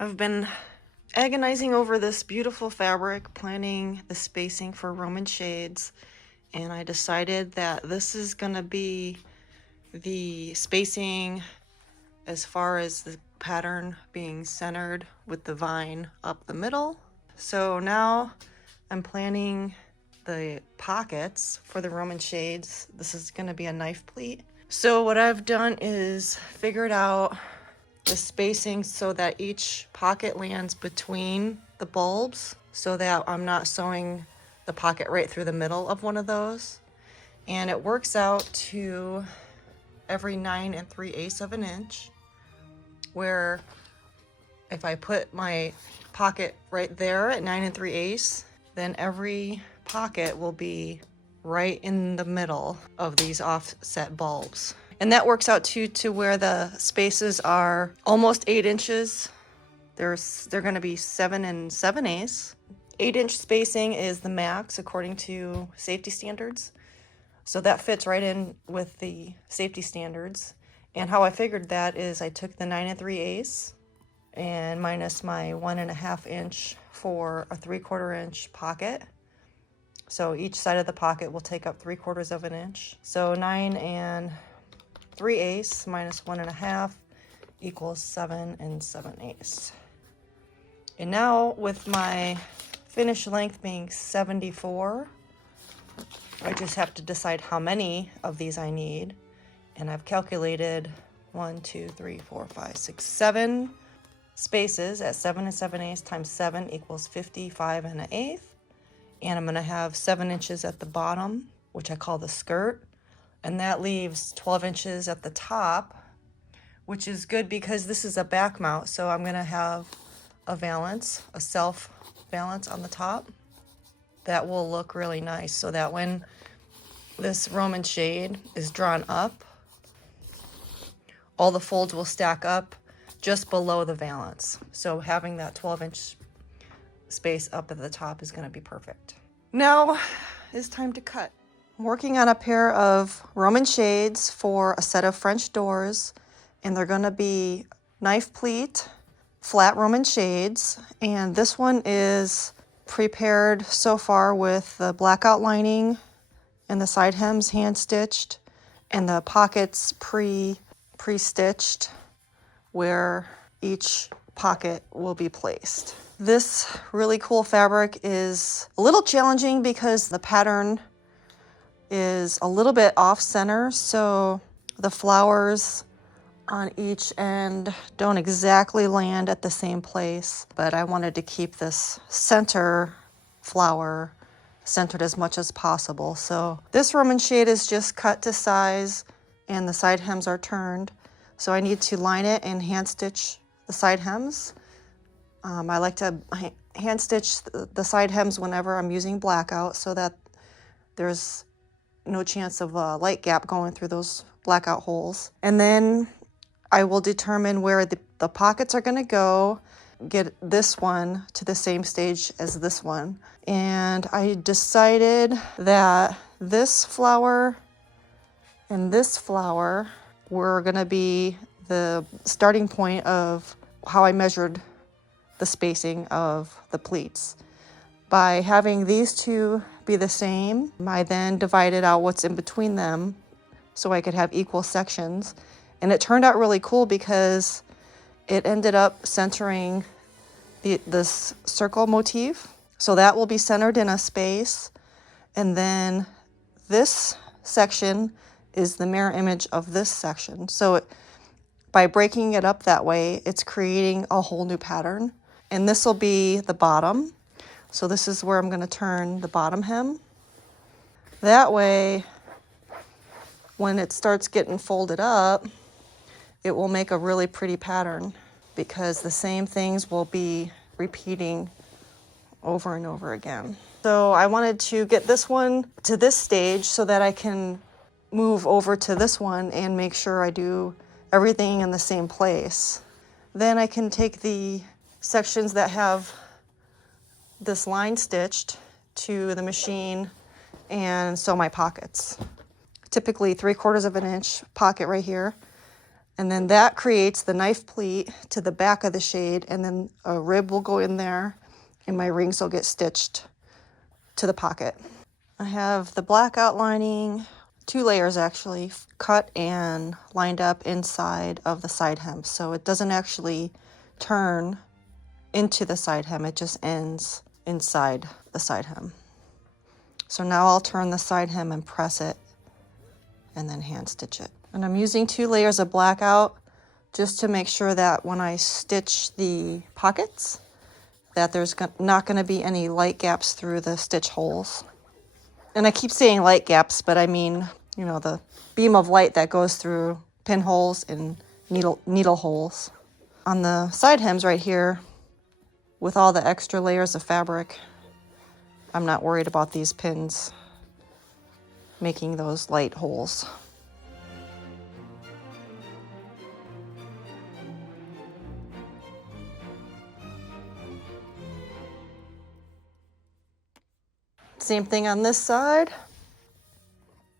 I've been agonizing over this beautiful fabric, planning the spacing for Roman shades, and I decided that this is gonna be the spacing as far as the pattern being centered with the vine up the middle. So now I'm planning the pockets for the Roman shades. This is gonna be a knife pleat. So what I've done is figured out the spacing so that each pocket lands between the bulbs so that I'm not sewing the pocket right through the middle of one of those. And it works out to every 9 3/8 of an inch, where if I put my pocket right there at 9 3/8, then every pocket will be right in the middle of these offset bulbs. And that works out to where the spaces are almost 8 inches. They're going to be 7 7/8. 8-inch spacing is the max according to safety standards. So that fits right in with the safety standards. And how I figured that is I took the 9 3/8 and minus my 1.5 inch for a 3/4 inch pocket. So each side of the pocket will take up 3/4 of an inch. So 9 3/8 minus 1.5 equals 7 7/8. And now with my finished length being 74, I just have to decide how many of these I need. And I've calculated 1, 2, 3, 4, 5, 6, 7 spaces at 7 7/8 times 7 equals 55 1/8. And I'm gonna have 7 inches at the bottom, which I call the skirt. And that leaves 12 inches at the top, which is good because this is a back mount. So I'm gonna have a valance, a self valance on the top. That will look really nice so that when this Roman shade is drawn up, all the folds will stack up just below the valance. So having that 12-inch space up at the top is gonna be perfect. Now it's time to cut. I'm working on a pair of Roman shades for a set of French doors, and they're gonna be knife pleat, flat Roman shades. And this one is prepared so far with the black outlining and the side hems hand stitched and the pockets pre-stitched where each pocket will be placed. This really cool fabric is a little challenging because the pattern is a little bit off center, so the flowers on each end don't exactly land at the same place, but I wanted to keep this center flower centered as much as possible. So this Roman shade is just cut to size and the side hems are turned. So I need to line it and hand stitch the side hems. I like to hand stitch the side hems whenever I'm using blackout so that there's no chance of a light gap going through those blackout holes. And then I will determine where the pockets are gonna go, get this one to the same stage as this one. And I decided that this flower and this flower were gonna be the starting point of how I measured the spacing of the pleats. By having these two be the same, I then divided out what's in between them so I could have equal sections. And it turned out really cool because it ended up centering this circle motif. So that will be centered in a space. And then this section is the mirror image of this section. So by breaking it up that way, it's creating a whole new pattern. And this will be the bottom. So this is where I'm going to turn the bottom hem. That way, when it starts getting folded up, it will make a really pretty pattern because the same things will be repeating over and over again. So I wanted to get this one to this stage so that I can move over to this one and make sure I do everything in the same place. Then I can take the sections that have this line stitched to the machine and sew my pockets. Typically 3/4 of an inch pocket right here. And then that creates the knife pleat to the back of the shade, and then a rib will go in there and my rings will get stitched to the pocket. I have the black outlining, 2 layers actually, cut and lined up inside of the side hem. So it doesn't actually turn into the side hem, it just ends inside the side hem. So now I'll turn the side hem and press it and then hand stitch it. And I'm using 2 layers of blackout just to make sure that when I stitch the pockets, that there's not going to be any light gaps through the stitch holes. And I keep saying light gaps, but I mean, you know, the beam of light that goes through pinholes and needle holes. On the side hems right here, with all the extra layers of fabric, I'm not worried about these pins making those light holes. Same thing on this side.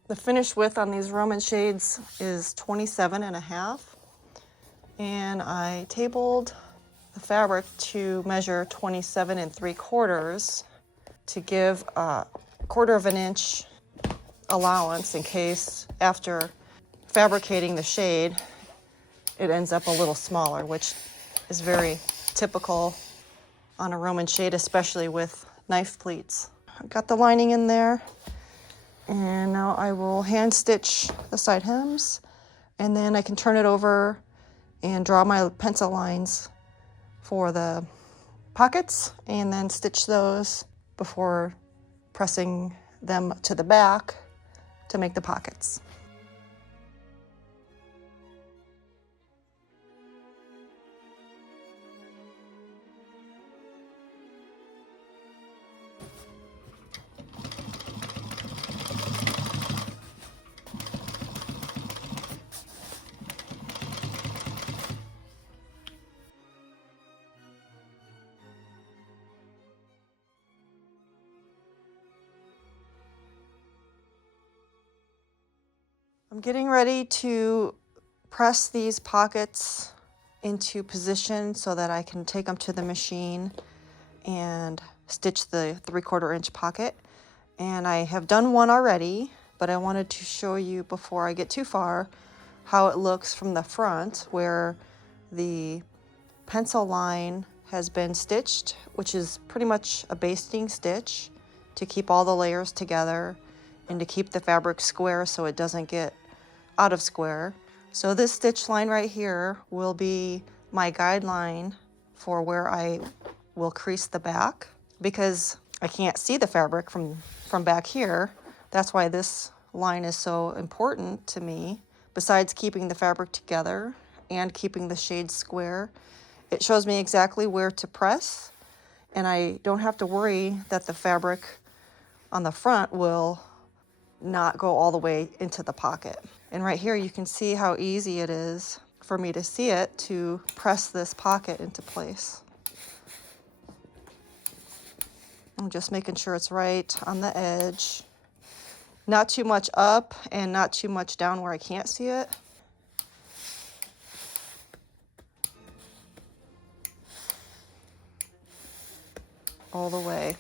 The finished width on these Roman shades is 27.5, and I tabled the fabric to measure 27 3/4 to give a 1/4 of an inch allowance in case after fabricating the shade it ends up a little smaller, which is very typical on a Roman shade, especially with knife pleats. I've got the lining in there, and now I will hand stitch the side hems, and then I can turn it over and draw my pencil lines for the pockets and then stitch those before pressing them to the back to make the pockets. I'm getting ready to press these pockets into position so that I can take them to the machine and stitch the 3/4 inch pocket. And I have done one already, but I wanted to show you before I get too far how it looks from the front, where the pencil line has been stitched, which is pretty much a basting stitch to keep all the layers together and to keep the fabric square so it doesn't get out of square. So this stitch line right here will be my guideline for where I will crease the back, because I can't see the fabric from back here. That's why this line is so important to me. Besides keeping the fabric together and keeping the shades square, it shows me exactly where to press, and I don't have to worry that the fabric on the front will not go all the way into the pocket. And right here you can see how easy it is for me to see it, to press this pocket into place. I'm just making sure it's right on the edge. Not too much up and not too much down where I can't see it. All the way.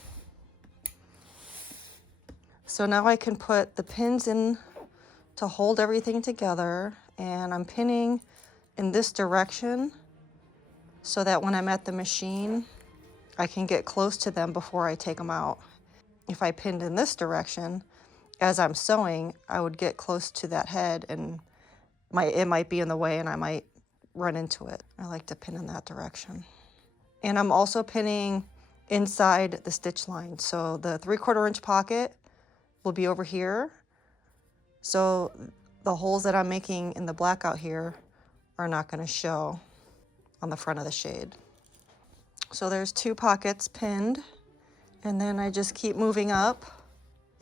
So now I can put the pins in to hold everything together, and I'm pinning in this direction so that when I'm at the machine, I can get close to them before I take them out. If I pinned in this direction, as I'm sewing, I would get close to that head and it might be in the way and I might run into it. I like to pin in that direction. And I'm also pinning inside the stitch line. So the 3/4 inch pocket will be over here. So the holes that I'm making in the blackout here are not going to show on the front of the shade. So there's 2 pockets pinned, and then I just keep moving up,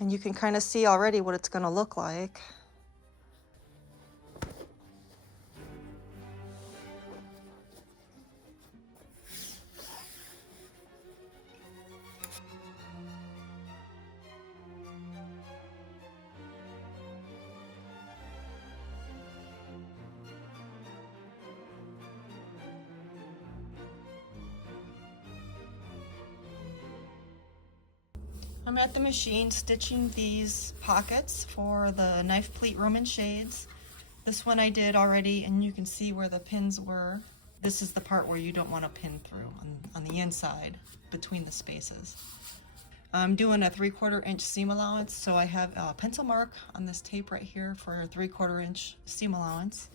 and you can kind of see already what it's going to look like. I'm at the machine stitching these pockets for the knife pleat Roman shades. This one I did already, and you can see where the pins were. This is the part where you don't want to pin through on the inside between the spaces. I'm doing a 3/4 inch seam allowance, so I have a pencil mark on this tape right here for a 3/4 inch seam allowance.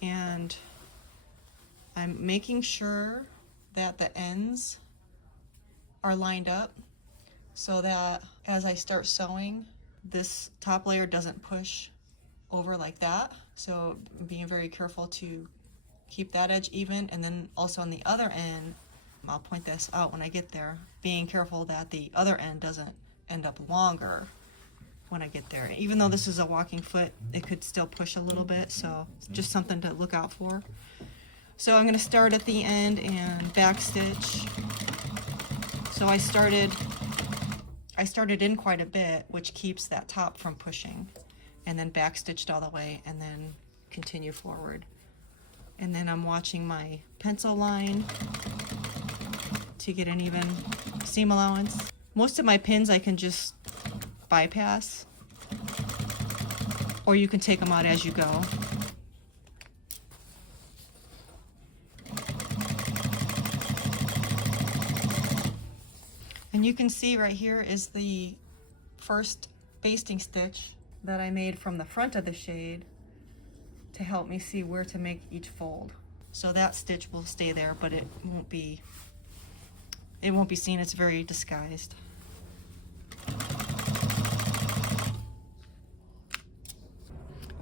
And I'm making sure that the ends are lined up so that as I start sewing, this top layer doesn't push over like that. So being very careful to keep that edge even, and then also on the other end, I'll point this out when I get there, being careful that the other end doesn't end up longer when I get there. Even though this is a walking foot, it could still push a little bit, so it's just something to look out for. So I'm going to start at the end and back stitch. So I started in quite a bit, which keeps that top from pushing, and then back stitched all the way and then continue forward. And then I'm watching my pencil line to get an even seam allowance. Most of my pins I can just bypass, or you can take them out as you go. And you can see right here is the first basting stitch that I made from the front of the shade to help me see where to make each fold. So that stitch will stay there, but it won't be seen. It's very disguised.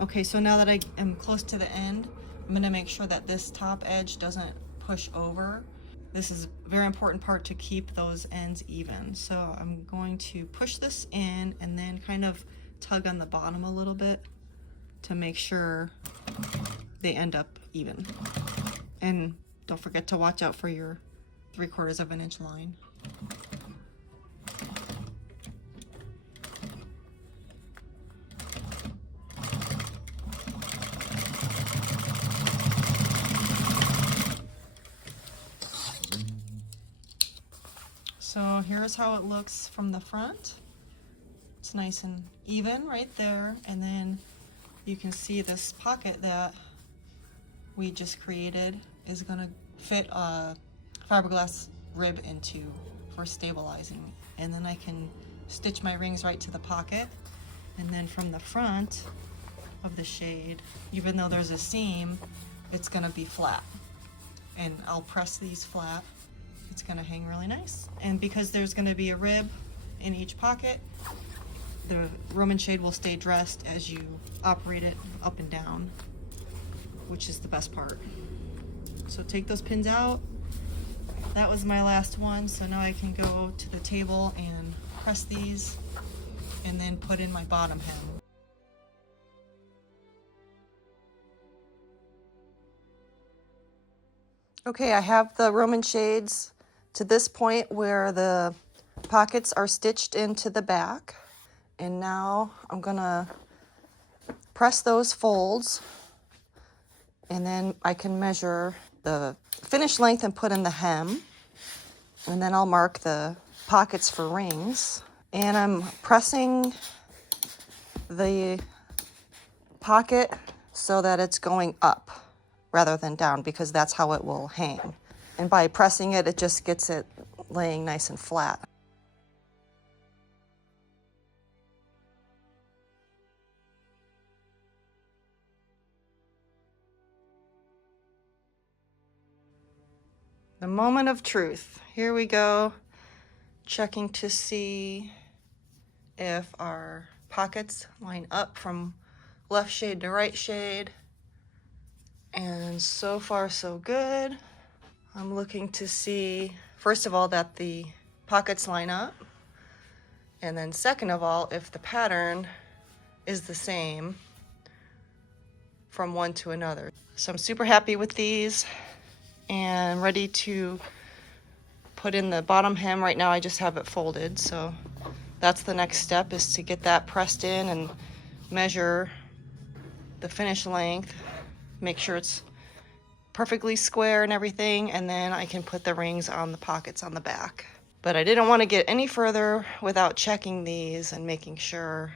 Okay, so now that I am close to the end, I'm going to make sure that this top edge doesn't push over. This is a very important part to keep those ends even. So I'm going to push this in and then kind of tug on the bottom a little bit to make sure they end up even. And don't forget to watch out for your 3/4 of an inch line. So here's how it looks from the front. It's nice and even right there, and then you can see this pocket that we just created is going to fit a fiberglass rib into for stabilizing. And then I can stitch my rings right to the pocket, and then from the front of the shade, even though there's a seam, it's going to be flat, and I'll press these flat. It's going to hang really nice. And because there's going to be a rib in each pocket, the Roman shade will stay dressed as you operate it up and down, which is the best part. So take those pins out. That was my last one, so now I can go to the table and press these and then put in my bottom hem. Okay, I have the Roman shades to this point where the pockets are stitched into the back, and now I'm gonna press those folds, and then I can measure the finished length and put in the hem, and then I'll mark the pockets for rings. And I'm pressing the pocket so that it's going up rather than down, because that's how it will hang. And by pressing it, it just gets it laying nice and flat. The moment of truth. Here we go, checking to see if our pockets line up from left shade to right shade. And so far so good. I'm looking to see, first of all, that the pockets line up, and then second of all, if the pattern is the same from one to another. So I'm super happy with these and ready to put in the bottom hem. Right now I just have it folded, so that's the next step, is to get that pressed in and measure the finished length, make sure it's perfectly square and everything, and then I can put the rings on the pockets on the back. But I didn't want to get any further without checking these and making sure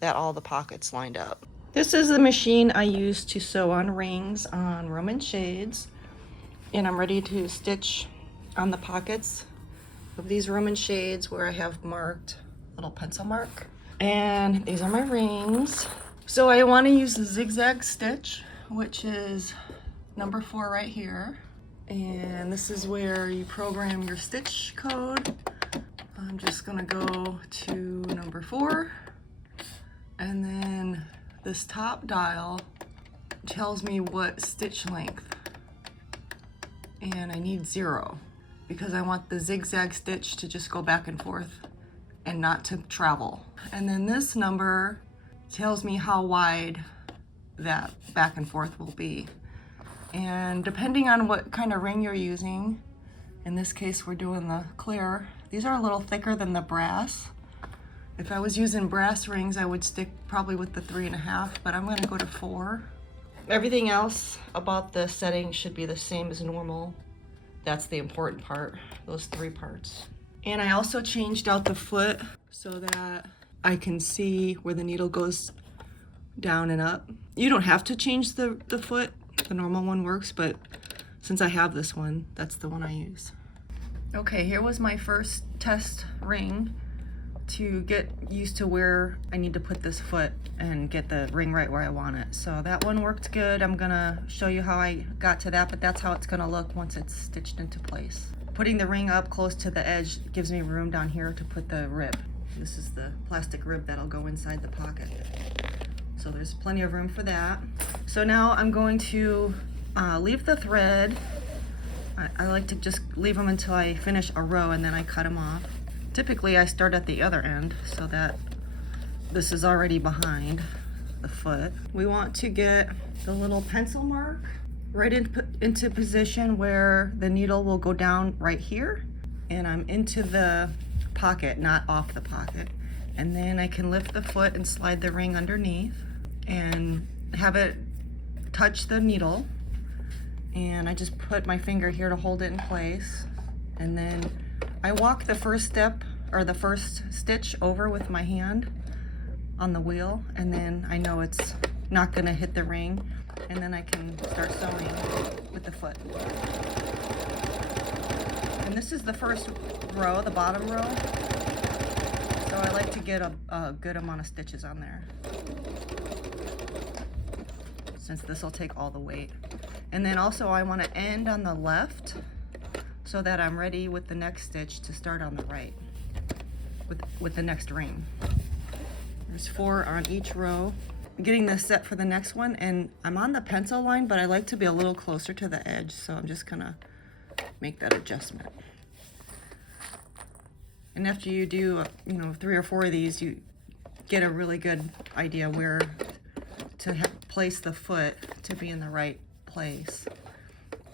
that all the pockets lined up. This is the machine I use to sew on rings on Roman shades, and I'm ready to stitch on the pockets of these Roman shades where I have marked little pencil mark. And these are my rings. So I want to use the zigzag stitch, which is number 4 right here. And this is where you program your stitch code. I'm just gonna go to number 4, and then this top dial tells me what stitch length, and I need 0 because I want the zigzag stitch to just go back and forth and not to travel. And then this number tells me how wide that back and forth will be. And depending on what kind of ring you're using, in this case we're doing the clear, these are a little thicker than the brass. If I was using brass rings, I would stick probably with the 3.5, but I'm gonna go to 4. Everything else about the setting should be the same as normal. That's the important part, those 3 parts. And I also changed out the foot so that I can see where the needle goes down and up. You don't have to change the foot, the normal one works, but since I have this one, that's the one I use. Okay, here was my first test ring to get used to where I need to put this foot and get the ring right where I want it. So that one worked good. I'm gonna show you how I got to that, but that's how it's gonna look once it's stitched into place. Putting the ring up close to the edge gives me room down here to put the rib. This is the plastic rib that'll go inside the pocket. So there's plenty of room for that. So now I'm going to leave the thread. I like to just leave them until I finish a row and then I cut them off. Typically I start at the other end so that this is already behind the foot. We want to get the little pencil mark right into position where the needle will go down right here, and I'm into the pocket, not off the pocket. And then I can lift the foot and slide the ring underneath and have it touch the needle. And I just put my finger here to hold it in place. And then I walk the first step or the first stitch over with my hand on the wheel, and then I know it's not gonna hit the ring, and then I can start sewing with the foot. And this is the first row, the bottom row, so I like to get a good amount of stitches on there, since this will take all the weight. And then also I want to end on the left so that I'm ready with the next stitch to start on the right with the next ring. There's 4 on each row. I'm getting this set for the next one, and I'm on the pencil line, but I like to be a little closer to the edge, so I'm just gonna make that adjustment. And after you do, 3 or 4 of these, you get a really good idea where to place the foot to be in the right place.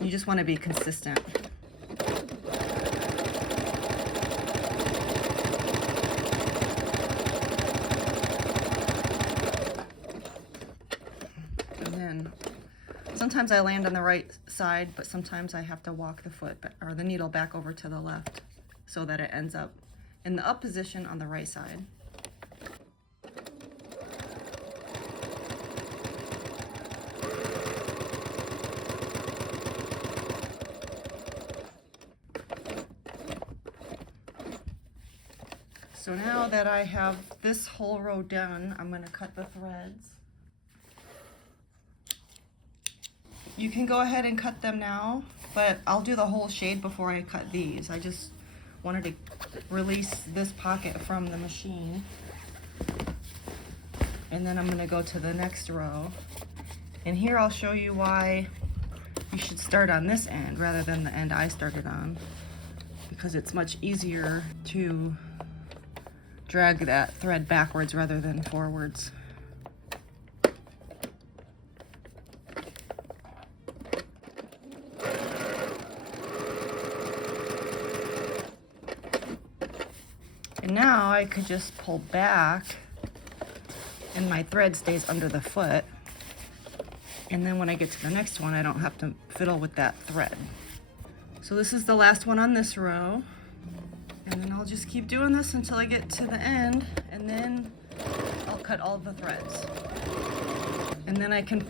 You just want to be consistent. Sometimes I land on the right side, but sometimes I have to walk the foot or the needle back over to the left so that it ends up in the up position on the right side. So now that I have this whole row done, I'm going to cut the threads. You can go ahead and cut them now, but I'll do the whole shade before I cut these. I just wanted to release this pocket from the machine. And then I'm going to go to the next row. And here I'll show you why you should start on this end rather than the end I started on, because it's much easier to drag that thread backwards rather than forwards. And now I could just pull back and my thread stays under the foot. And then when I get to the next one, I don't have to fiddle with that thread. So this is the last one on this row. And then I'll just keep doing this until I get to the end, and then I'll cut all the threads. And then I can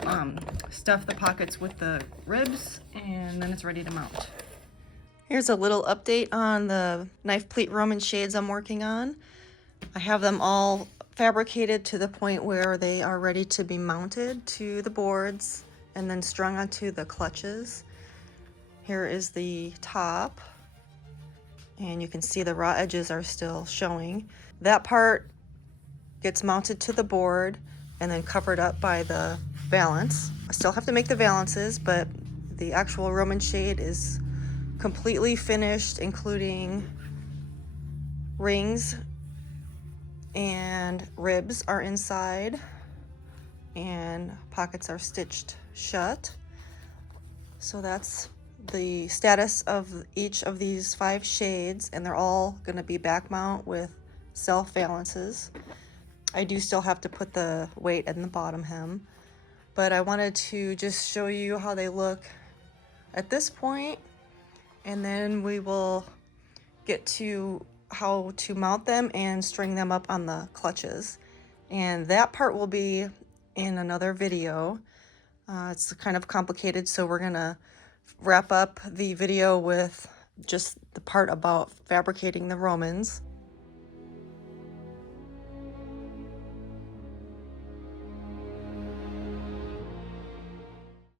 stuff the pockets with the ribs, and then it's ready to mount. Here's a little update on the knife pleat Roman shades I'm working on. I have them all fabricated to the point where they are ready to be mounted to the boards and then strung onto the clutches. Here is the top, and you can see the raw edges are still showing. That part gets mounted to the board and then covered up by the valance. I still have to make the valances, but the actual Roman shade is completely finished, including rings and ribs are inside, and pockets are stitched shut. So that's the status of each of these 5 shades, and they're all going to be back mount with self valances. I do still have to put the weight in the bottom hem, but I wanted to just show you how they look at this point, and then we will get to how to mount them and string them up on the clutches. And that part will be in another video. It's kind of complicated, so we're gonna wrap up the video with just the part about fabricating the Romans.